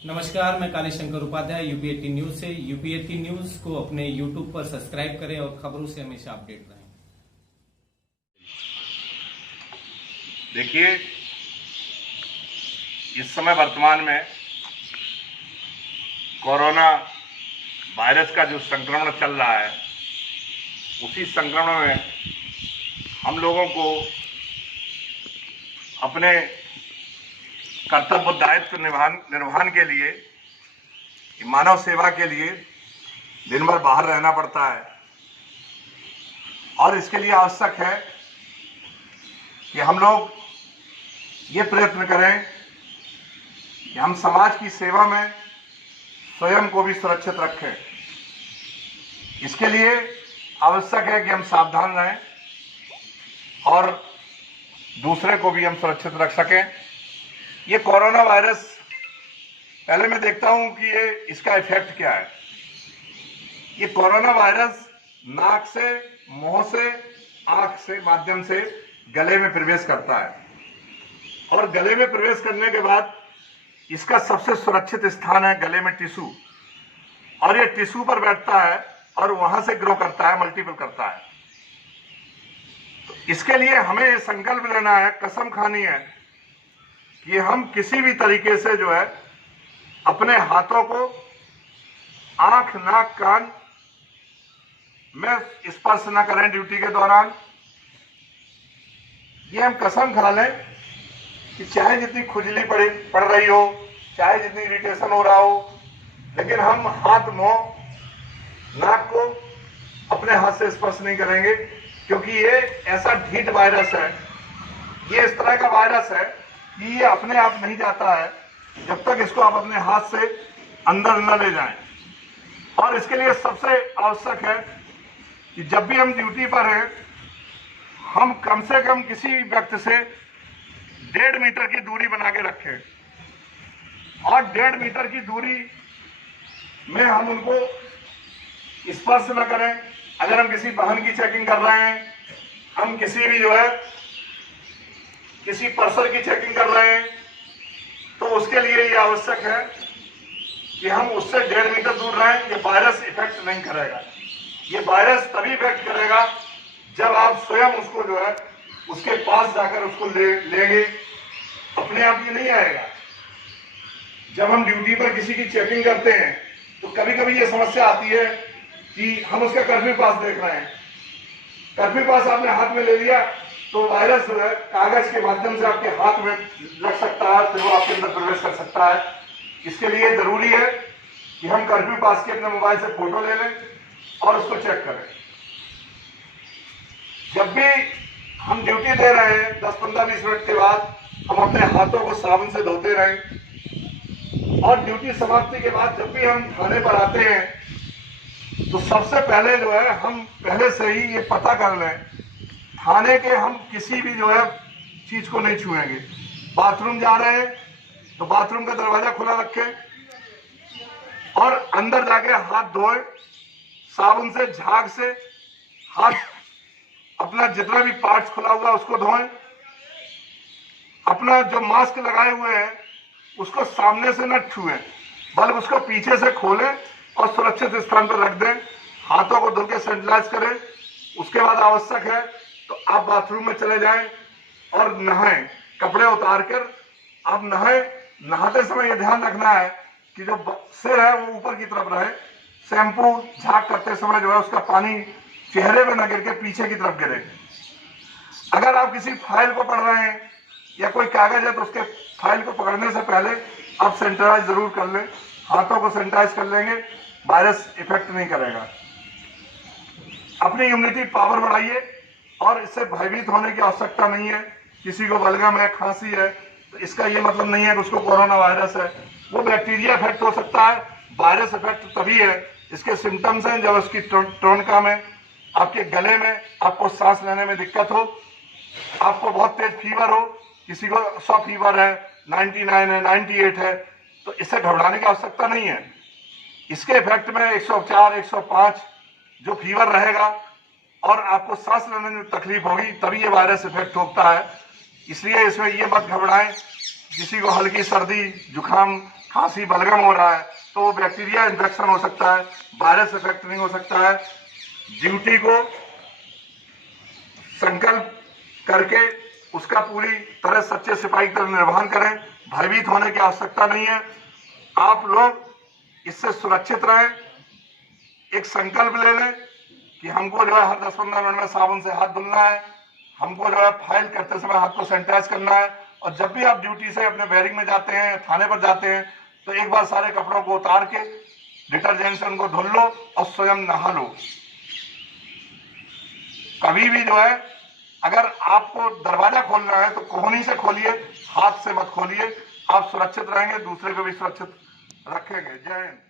नमस्कार, मैं काली Shankar Upadhyay UP 18 news से। यूपी 18 न्यूज को अपने यूट्यूब पर सब्सक्राइब करें और खबरों से हमेशा अपडेट रहें। देखिए, इस समय वर्तमान में कोरोना वायरस का जो संक्रमण चल रहा है, उसी संक्रमण में हम लोगों को अपने कर्तव्य दायित्व निर्वहन के लिए, मानव सेवा के लिए दिन भर बाहर रहना पड़ता है। और इसके लिए आवश्यक है कि हम लोग ये प्रयत्न करें कि हम समाज की सेवा में स्वयं को भी सुरक्षित रखें। इसके लिए आवश्यक है कि हम सावधान रहें और दूसरे को भी हम सुरक्षित रख सकें। ये कोरोना वायरस, पहले मैं देखता हूं कि इसका इफेक्ट क्या है। ये कोरोना वायरस नाक से, मुंह से, आंख से माध्यम से गले में प्रवेश करता है और गले में प्रवेश करने के बाद इसका सबसे सुरक्षित स्थान है गले में टिश्यू, और ये टिश्यू पर बैठता है और वहां से ग्रो करता है, मल्टीपल करता है। तो इसके लिए हमें ये संकल्प लेना है, कसम खानी है कि हम किसी भी तरीके से जो है अपने हाथों को आंख, नाक, कान में स्पर्श न करें ड्यूटी के दौरान। ये हम कसम खा लें कि चाहे जितनी खुजली पड़ रही हो, चाहे जितनी इरिटेशन हो रहा हो, लेकिन हम हाथ, मुंह, नाक को अपने हाथ से स्पर्श नहीं करेंगे, क्योंकि ये ऐसा ढीठ वायरस है, ये इस तरह का वायरस है कि ये अपने आप नहीं जाता है जब तक इसको आप अपने हाथ से अंदर न ले जाएं। और इसके लिए सबसे आवश्यक है कि जब भी हम ड्यूटी पर हैं, हम कम से कम किसी व्यक्ति से 1.5 मीटर की दूरी बना के रखें, और 1.5 मीटर की दूरी में हम उनको स्पर्श न करें। अगर हम किसी वाहन की चेकिंग कर रहे हैं, हम किसी भी जो है किसी पर्सन की चेकिंग कर रहे हैं, तो उसके लिए ये आवश्यक है कि हम उससे 1.5 मीटर दूर रहें। ये वायरस इफेक्ट नहीं करेगा। ये वायरस तभी इफेक्ट करेगा जब आप स्वयं उसको जो है उसके पास जाकर उसको लेंगे। अपने आप ये नहीं आएगा। जब हम ड्यूटी पर किसी की चेकिंग करते हैं तो कभी कभी ये समस्या आती है कि हम उसका कर्फ्यू पास देख रहे हैं, कर्फ्यू पास आपने हाथ में ले लिया तो वायरस जो है कागज के माध्यम से आपके हाथ में लग सकता है, फिर वो आपके अंदर प्रवेश कर सकता है। इसके लिए जरूरी है कि हम कर्फ्यू पास की अपने मोबाइल से फोटो ले लें और उसको चेक करें। जब भी हम ड्यूटी दे रहे हैं 10, 15, 20 मिनट के बाद हम अपने हाथों को साबुन से धोते रहें। और ड्यूटी समाप्ति के बाद जब भी हम थाने पर आते हैं तो सबसे पहले जो है हम पहले से ही ये पता कर लें, थाने के हम किसी भी जो है चीज को नहीं छुएंगे। बाथरूम जा रहे हैं तो बाथरूम का दरवाजा खुला रखें और अंदर जाके हाथ धोएं, साबुन से, झाग से हाथ, अपना जितना भी पार्ट्स खुला हुआ उसको धोएं। अपना जो मास्क लगाए हुए हैं उसको सामने से न छुएं, बल्कि उसको पीछे से खोलें और सुरक्षित स्थान पर रख दें। हाथों को धो के सैनिटाइज करें। उसके बाद आवश्यक है तो आप बाथरूम में चले जाएं और नहाएं। कपड़े उतार कर आप नहाएं। नहाते समय ये ध्यान रखना है कि जो सिर है वो ऊपर की तरफ रहे। शैम्पू, झाग करते समय जो है उसका पानी चेहरे पे न गिर के पीछे की तरफ गिरे। अगर आप किसी फाइल को पढ़ रहे हैं या कोई कागज है तो उसके फाइल को पकड़ने से पहले आप सैनिटाइज जरूर कर लें। हाथों को सैनिटाइज कर लेंगे, वायरस इफेक्ट नहीं करेगा। अपनी इम्यूनिटी पावर बढ़ाइए और इससे भयभीत होने की आवश्यकता नहीं है। किसी को बलगम है, खांसी है, तो इसका ये मतलब नहीं है कि उसको कोरोना वायरस है। वो बैक्टीरिया इफेक्ट हो सकता है, वायरस इफेक्ट तभी है। इसके सिम्टम्स हैं जब उसकी टोनका में, आपके गले में आपको सांस लेने में दिक्कत हो, आपको बहुत तेज फीवर हो, किसी को 100 फीवर है, 99 है, 98 है, तो इससे घबराने की आवश्यकता नहीं है। इसके इफेक्ट में 104, 105 जो फीवर रहेगा और आपको सांस लेने में तकलीफ होगी, तभी ये वायरस इफेक्ट होता है। इसलिए इसमें ये मत घबराएं किसी को हल्की सर्दी जुकाम खांसी बलगम हो रहा है तो वो बैक्टीरिया इन्फेक्शन हो सकता है, वायरस इफेक्ट नहीं हो सकता है। ड्यूटी को संकल्प करके उसका पूरी तरह सच्चे सिपाही की तरह निर्वहन करें। भयभीत होने की आवश्यकता नहीं है। आप लोग इससे सुरक्षित रहें। एक संकल्प ले लें कि हमको जो है हर 10-15 मिनट में साबुन से हाथ धुलना है, हमको जो है फाइल करते समय हाथ को सैनिटाइज करना है, और जब भी आप ड्यूटी से अपने बैरिक में जाते हैं, थाने पर जाते हैं, तो एक बार सारे कपड़ों को उतार के डिटर्जेंट से उनको धुल लो और स्वयं नहा लो। कभी भी जो है अगर आपको दरवाजा खोलना है तो कोहनी से खोलिए, हाथ से मत खोलिए। आप सुरक्षित रहेंगे, दूसरे को भी सुरक्षित रखेंगे। जय हिंद।